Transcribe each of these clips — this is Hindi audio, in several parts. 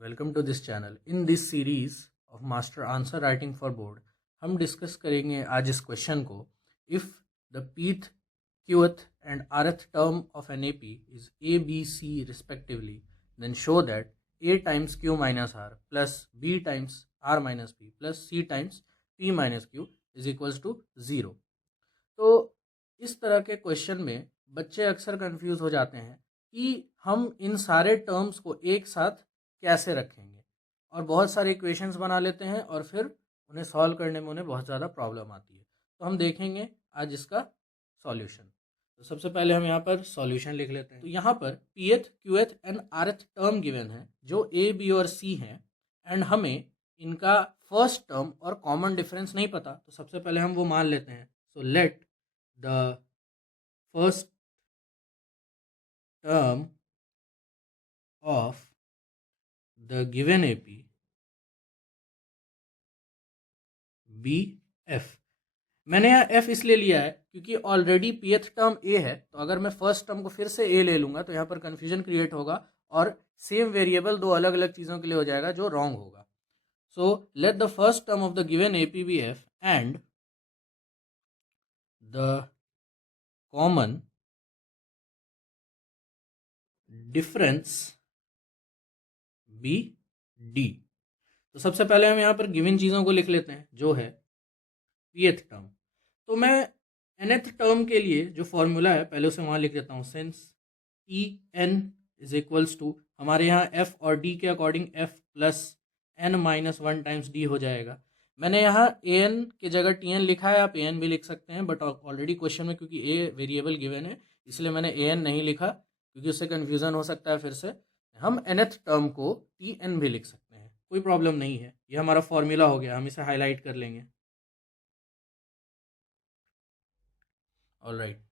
Welcome to this channel. In this series of master answer writing for board हम डिस्कस करेंगे आज इस क्वेश्चन को। If the pth qth and rth term of an AP is A B C रिस्पेक्टिवली, then show that A times Q minus R plus B times R minus P plus C times P minus Q is equals to 0। तो इस तरह के क्वेश्चन में बच्चे अक्सर कंफ्यूज हो जाते हैं कि हम इन सारे टर्म्स को एक साथ कैसे रखेंगे, और बहुत सारे इक्वेशंस बना लेते हैं और फिर उन्हें सॉल्व करने में उन्हें बहुत ज़्यादा प्रॉब्लम आती है। तो हम देखेंगे आज इसका सॉल्यूशन। तो सबसे पहले हम यहाँ पर सॉल्यूशन लिख लेते हैं। तो यहाँ पर pth qth and rth term given है जो ए बी और सी हैं, एंड हमें इनका फर्स्ट टर्म और कॉमन डिफरेंस नहीं पता, तो सबसे पहले हम वो मान लेते हैं। So let the first term of the given AP be F। मैंने यहाँ F इसलिए लिया है क्योंकि ऑलरेडी pth टर्म A है, तो अगर मैं फर्स्ट टर्म को फिर से A ले लूँगा तो यहाँ पर कन्फ्यूजन क्रिएट होगा और सेम वेरिएबल दो अलग अलग चीज़ों के लिए हो जाएगा जो रॉन्ग होगा। So let the first term of the given AP be F and the common difference be D. तो सबसे पहले हम यहाँ पर गिवन चीज़ों को लिख लेते हैं जो है pth टर्म। तो मैं nth टर्म के लिए जो फॉर्मूला है पहले उसे वहाँ लिख देता हूँ। Since T N is equals to, हमारे यहाँ f और d के according f plus n minus 1 times d हो जाएगा। मैंने यहाँ an की जगह tn लिखा है, आप an भी लिख सकते हैं, बट ऑलरेडी क्वेश्चन में क्योंकि a वेरिएबल गिवन है इसलिए मैंने an नहीं लिखा क्योंकि उससे कन्फ्यूज़न हो सकता है। फिर से हम nth टर्म को tn भी लिख सकते हैं, कोई प्रॉब्लम नहीं है। ये हमारा फॉर्मूला हो गया, हम इसे हाईलाइट कर लेंगे। ऑलराइट,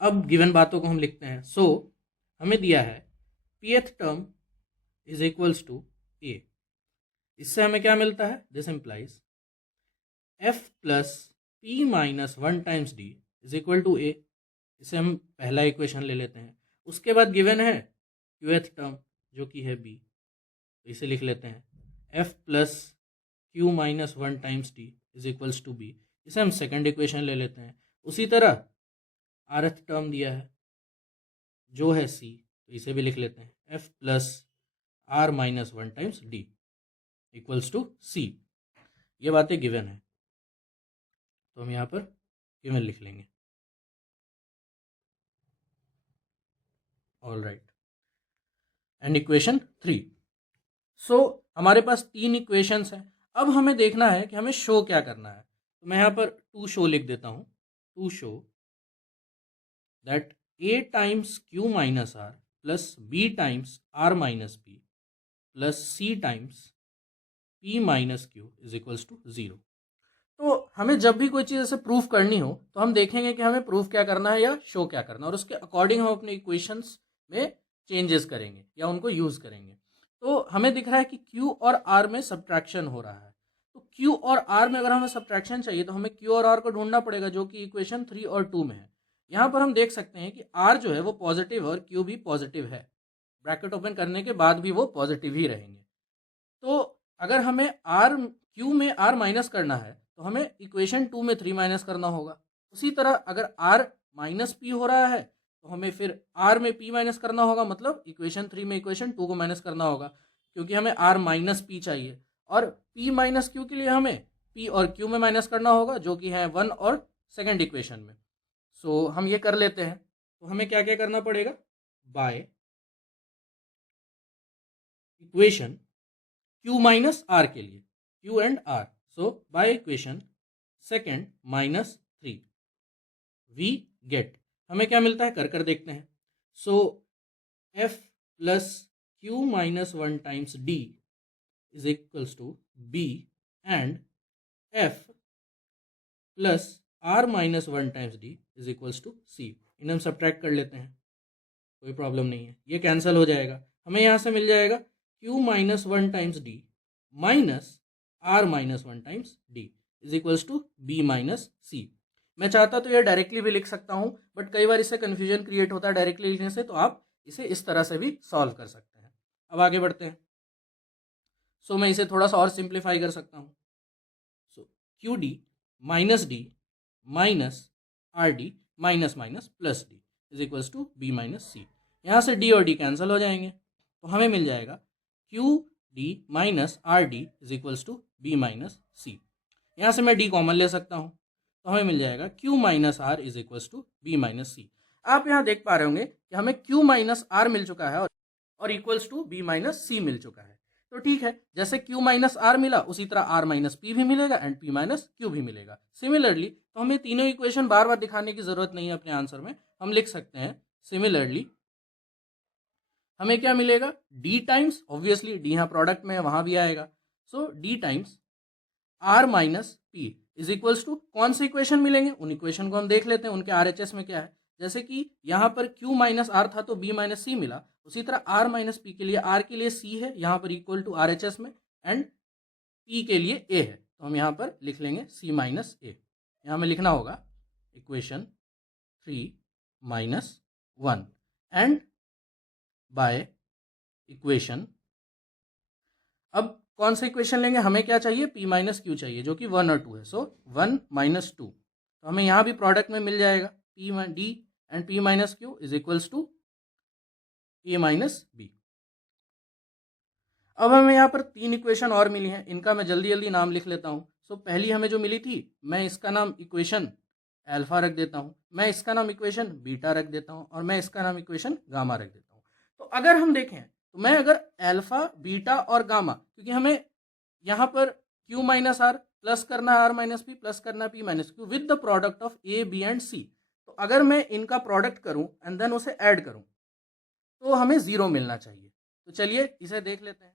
अब गिवन बातों को हम लिखते हैं। सो हमें दिया है pth term is equals to a। इससे हमें क्या मिलता है? This implies f plus p minus 1 times d is equal to a। इसे हम पहला इक्वेशन ले लेते हैं। उसके बाद गिवन है qth टर्म जो कि है b, तो इसे लिख लेते हैं f plus q minus 1 times d is equals to b। इसे हम सेकेंड इक्वेशन ले लेते हैं। उसी तरह आरथ टर्म दिया है जो है c, तो इसे भी लिख लेते हैं f plus r minus 1 times d equals to c। ये बातें गिवन है तो हम यहाँ पर गिवन लिख लेंगे। All right, and equation 3। सो हमारे पास तीन इक्वेशंस हैं। अब हमें देखना है कि हमें शो क्या करना है। तो मैं यहाँ पर टू शो लिख देता हूँ। To show that a times q minus r plus b times r minus p plus c times p minus q is equals to 0। तो हमें जब भी कोई चीज़ ऐसे प्रूफ करनी हो तो हम देखेंगे कि हमें प्रूफ क्या करना है या शो क्या करना है, और उसके अकॉर्डिंग हम अपने इक्वेशंस में चेंजेस करेंगे या उनको यूज़ करेंगे। तो हमें दिख रहा है कि Q और R में सब्ट्रैक्शन हो रहा है। तो Q और R में अगर हमें सब्ट्रैक्शन चाहिए तो हमें Q और R को ढूंढना पड़ेगा जो कि इक्वेशन 3 और 2 में है। यहाँ पर हम देख सकते हैं कि R जो है वो पॉजिटिव और Q भी पॉजिटिव है। ब्रैकेट ओपन करने के बाद भी वो पॉजिटिव ही रहेंगे। तो अगर हमें Q में R माइनस करना है तो हमें इक्वेशन 2 में 3 माइनस करना होगा। उसी तरह अगर R माइनस P हो रहा है तो हमें फिर R में P माइनस करना होगा, मतलब इक्वेशन 3 में इक्वेशन 2 को माइनस करना होगा क्योंकि हमें R माइनस P चाहिए, और P माइनस Q के लिए हमें P और Q में माइनस करना होगा जो कि है 1 और सेकेंड इक्वेशन में। सो हम ये कर लेते हैं। तो हमें क्या क्या करना पड़ेगा? By equation Q minus R के लिए, Q and R, so by equation second minus 3 we get, हमें क्या मिलता है कर कर देखते हैं। So F plus Q minus 1 times D is equals to B and F plus R minus 1 times D is equals to C। इन्हें हम सब्ट्रैक्ट कर लेते हैं, कोई प्रॉब्लम नहीं है, ये कैंसिल हो जाएगा। हमें यहाँ से मिल जाएगा Q minus 1 times D minus R minus 1 times D is equals to B minus C। मैं चाहता तो ये डायरेक्टली भी लिख सकता हूँ, बट कई बार इससे कन्फ्यूजन क्रिएट होता है डायरेक्टली लिखने से, तो आप इसे इस तरह से भी सॉल्व कर सकते हैं। अब आगे बढ़ते हैं। सो मैं इसे थोड़ा सा और सिंप्लीफाई कर सकता हूँ। So q d minus d minus r d minus minus plus d is equals to b minus c. यहाँ से डी और डी कैंसिल हो जाएंगे, तो हमें मिल जाएगा q d minus r d is equals to b minus c. यहाँ से मैं डी कॉमन ले सकता हूँ, तो हमें मिल जाएगा q minus r is equals to b minus c. आप यहाँ देख पा रहे होंगे कि हमें क्यू माइनस आर मिल चुका है और इक्वल्स टू बी माइनस सी मिल चुका है। तो ठीक है, जैसे क्यू माइनस आर मिला उसी तरह आर माइनस पी भी मिलेगा एंड पी माइनस क्यू भी मिलेगा। सिमिलरली तो हमें तीनों इक्वेशन बार बार दिखाने की जरूरत नहीं है अपने आंसर में, हम लिख सकते हैं सिमिलरली हमें क्या मिलेगा, डी टाइम्स, ऑब्वियसली डी यहाँ प्रोडक्ट में है वहां भी आएगा, so d times r minus p is equals to कौन से इक्वेशन मिलेंगे, उन इक्वेशन को हम देख लेते हैं उनके आरएचएस में क्या है। जैसे कि यहाँ पर क्यू माइनस आर था तो बी माइनस सी मिला, उसी तरह आर माइनस पी के लिए आर के लिए सी है यहाँ पर इक्वल टू आरएचएस में एंड पी के लिए ए है, तो हम यहाँ पर लिख लेंगे सी माइनस ए। यहाँ में लिखना होगा equation 3 minus 1 and by equation, अब कौन सा इक्वेशन लेंगे, हमें क्या चाहिए, p माइनस क्यू चाहिए जो कि 1 और 2 है, सो 1 माइनस 2, तो हमें यहाँ भी प्रोडक्ट में मिल जाएगा p D and p minus Q is equals to a minus B. अब हमें यहाँ पर 3 इक्वेशन और मिली हैं, इनका मैं जल्दी जल्दी नाम लिख लेता हूँ। सो पहली हमें जो मिली थी, मैं इसका नाम इक्वेशन अल्फा रख देता हूँ, मैं इसका नाम इक्वेशन बीटा रख देता हूँ और मैं इसका नाम इक्वेशन गामा रख देता हूँ। तो अगर हम देखें तो मैं अगर अल्फा बीटा और गामा, क्योंकि हमें यहाँ पर क्यू माइनस आर प्लस करना है आर माइनस पी प्लस करना है p minus q with the product of a b and c, तो अगर मैं इनका प्रोडक्ट करूं एंड देन उसे ऐड करूं तो हमें 0 मिलना चाहिए। तो चलिए इसे देख लेते हैं।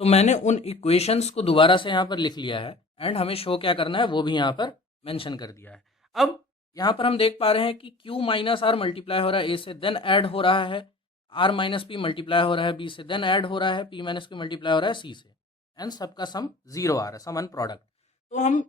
तो मैंने उन इक्वेशंस को दोबारा से यहाँ पर लिख लिया है एंड हमें शो क्या करना है वो भी यहाँ पर मेंशन कर दिया है। अब यहाँ पर हम देख पा रहे हैं कि क्यू माइनस आर मल्टीप्लाई हो रहा है ए से, देन ऐड हो रहा है आर माइनस पी मल्टीप्लाई हो रहा है बी से, देन ऐड हो रहा है पी माइनस क्यू मल्टीप्लाई हो रहा है सी से, एंड सबका सम 0 आ रहा है, सम एंड प्रोडक्ट। तो हम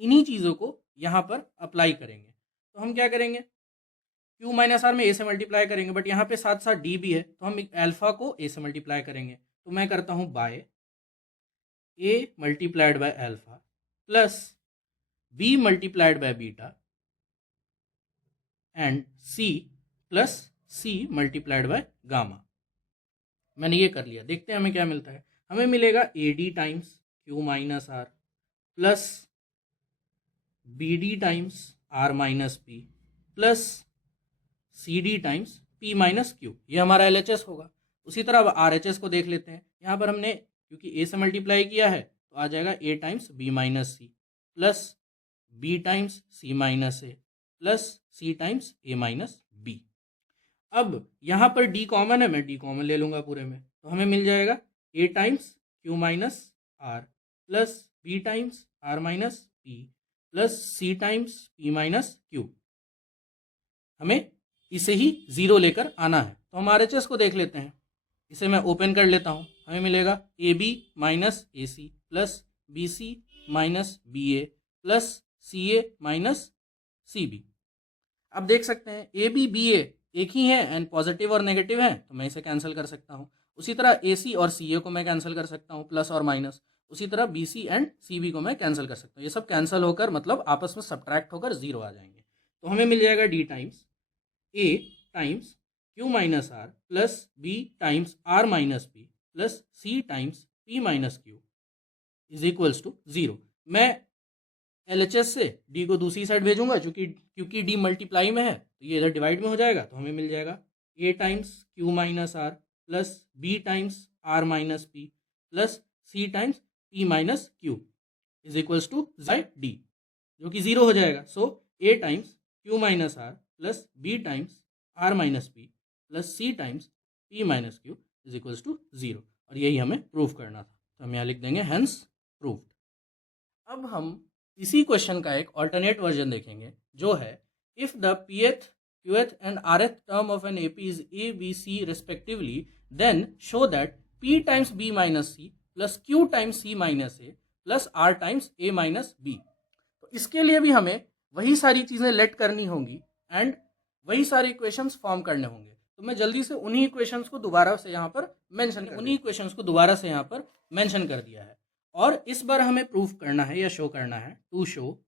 इन्हीं चीज़ों को यहाँ पर अप्लाई करेंगे। तो हम क्या करेंगे, क्यू माइनस आर में ए से मल्टीप्लाई करेंगे, बट यहाँ पे साथ साथ डी भी है तो हम अल्फा को ए से मल्टीप्लाई करेंगे, तो मैं करता हूँ by A multiplied by alpha plus B multiplied by beta and C plus C multiplied by gamma. मैंने ये कर लिया, देखते हैं हमें क्या मिलता है। हमें मिलेगा a d times q minus r plus b d times r minus p plus c d times p minus q, ये हमारा एल एच एस होगा। उसी तरह अब आर एच एस को देख लेते हैं। यहाँ पर हमने क्योंकि ए से मल्टीप्लाई किया है तो आ जाएगा a times b minus c plus b times c minus a plus c times a minus B. अब यहाँ पर डी कॉमन है, मैं डी कॉमन ले लूँगा पूरे में, तो हमें मिल जाएगा a times q minus r plus b times r minus p plus c times p minus q. हमें इसे ही 0 लेकर आना है, तो हम RHS को देख लेते हैं। इसे मैं ओपन कर लेता हूँ, हमें मिलेगा a b minus a c plus b c minus b a plus c a minus c b. अब देख सकते हैं ए बी बी ए एक ही है एंड पॉजिटिव और नेगेटिव है, तो मैं इसे कैंसिल कर सकता हूँ। उसी तरह ए सी और सी ए को मैं कैंसिल कर सकता हूँ, प्लस और माइनस। उसी तरह b c and c b को मैं कैंसिल कर सकता हूँ। ये सब कैंसिल होकर मतलब आपस में सब्ट्रैक्ट होकर 0 आ जाएंगे, तो हमें मिल जाएगा d times a times q minus r plus b times r minus p plus c times p minus Q is equals to 0। मैं LHS से डी को दूसरी साइड भेजूंगा क्योंकि डी मल्टीप्लाई में है तो ये इधर डिवाइड में हो जाएगा, तो हमें मिल जाएगा a times q minus r plus b times r minus p plus c times p minus Q is equals to d, जो कि 0 हो जाएगा। So a times q minus r plus b times r minus p plus c times p minus Q is equals to 0, और यही हमें प्रूव करना था, तो हम यहाँ लिख देंगे हेंस प्रूव्ड। अब हम इसी क्वेश्चन का एक ऑल्टरनेट वर्जन देखेंगे, जो है if the pth, qth and rth term of an AP is a b c respectively, then show that p times b minus c plus q times c minus a plus r times a minus b। तो इसके लिए भी हमें वही सारी चीज़ें लेट करनी होंगी एंड वही सारे इक्वेशंस फॉर्म करने होंगे। तो मैं जल्दी से उन्हीं इक्वेशंस को दोबारा से यहाँ पर मेंशन कर दिया है। और इस बार हमें प्रूफ करना है या शो करना है, to show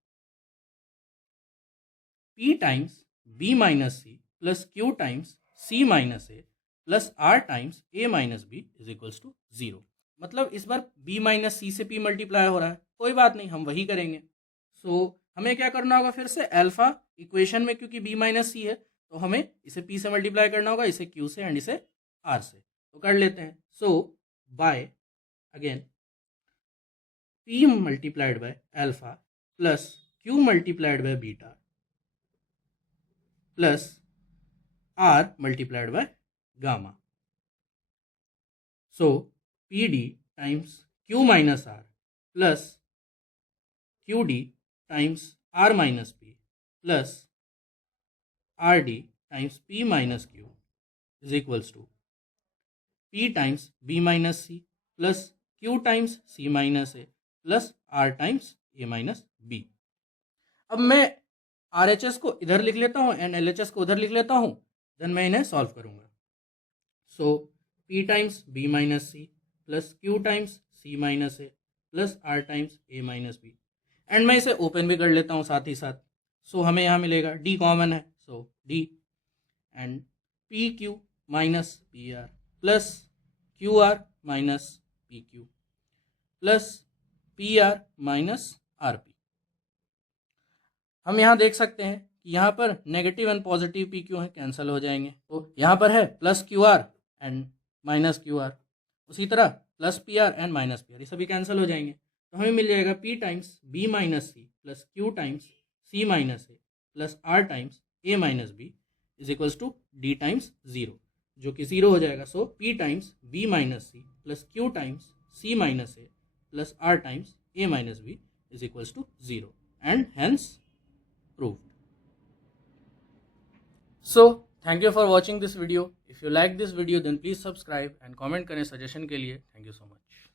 P times B minus C plus Q times C minus A plus R times A minus B is equals to 0। मतलब इस बार B माइनस C से P मल्टीप्लाई हो रहा है, कोई बात नहीं, हम वही करेंगे। सो हमें क्या करना होगा, फिर से अल्फा इक्वेशन में क्योंकि B माइनस C है तो हमें इसे P से मल्टीप्लाई करना होगा, इसे Q से एंड इसे R से, तो कर लेते हैं। So by again P multiplied by alpha plus Q multiplied by beta plus R multiplied by gamma. So PD times Q minus R plus QD times R minus P plus RD times P minus Q is equals to P times B minus C plus Q times C minus A plus R times A minus B। अब मैं RHS को इधर लिख लेता हूँ एंड LHS को उधर लिख लेता हूँ, देन मैं इन्हें सॉल्व करूँगा। सो P times B minus C plus Q times C minus A plus R times A minus B, and मैं इसे ओपन भी कर लेता हूँ साथ ही साथ। सो हमें यहाँ मिलेगा D कॉमन है, सो D and PQ minus PR plus QR minus PQ plus PR minus RP। हम यहाँ देख सकते हैं कि यहाँ पर नेगेटिव एंड पॉजिटिव PQ है, कैंसिल हो जाएंगे। तो यहाँ पर है plus QR and minus QR, उसी तरह plus PR and minus PR, ये सभी कैंसिल हो जाएंगे। तो हमें मिल जाएगा P times B minus C plus Q times C minus A plus R times A minus B is equals to D times 0, जो कि 0 हो जाएगा। So P times B minus C plus Q times C minus A plus R times A minus B is equals to 0 and hence proved. So thank you for watching this video. If you like this video then please subscribe and comment करें सजेशन के लिए। Thank you so much.